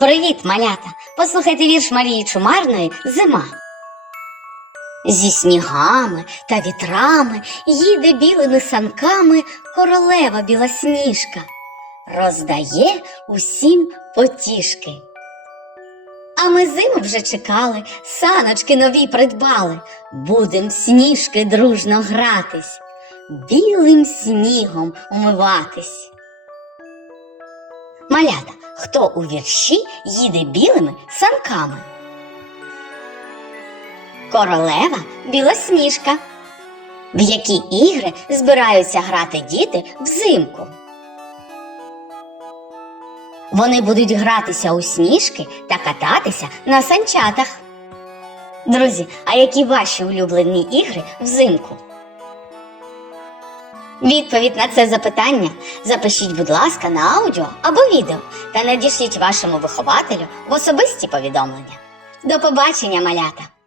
Привіт, малята! Послухайте вірш Марії Чумарної Зима. Зі снігами та вітрами їде білими санками королева білосніжка, роздає усім потішки. А ми зиму вже чекали, саночки нові придбали, будем сніжки дружно гратись, білим снігом умиватись. Малята, хто у вірші їде білими санками? Королева білосніжка. В які ігри збираються грати діти взимку? Вони будуть гратися у сніжки та кататися на санчатах. Друзі, а які ваші улюблені ігри взимку? Відповідь на це запитання запишіть, будь ласка, на аудіо або відео та надішліть вашому вихователю в особисті повідомлення. До побачення, малята!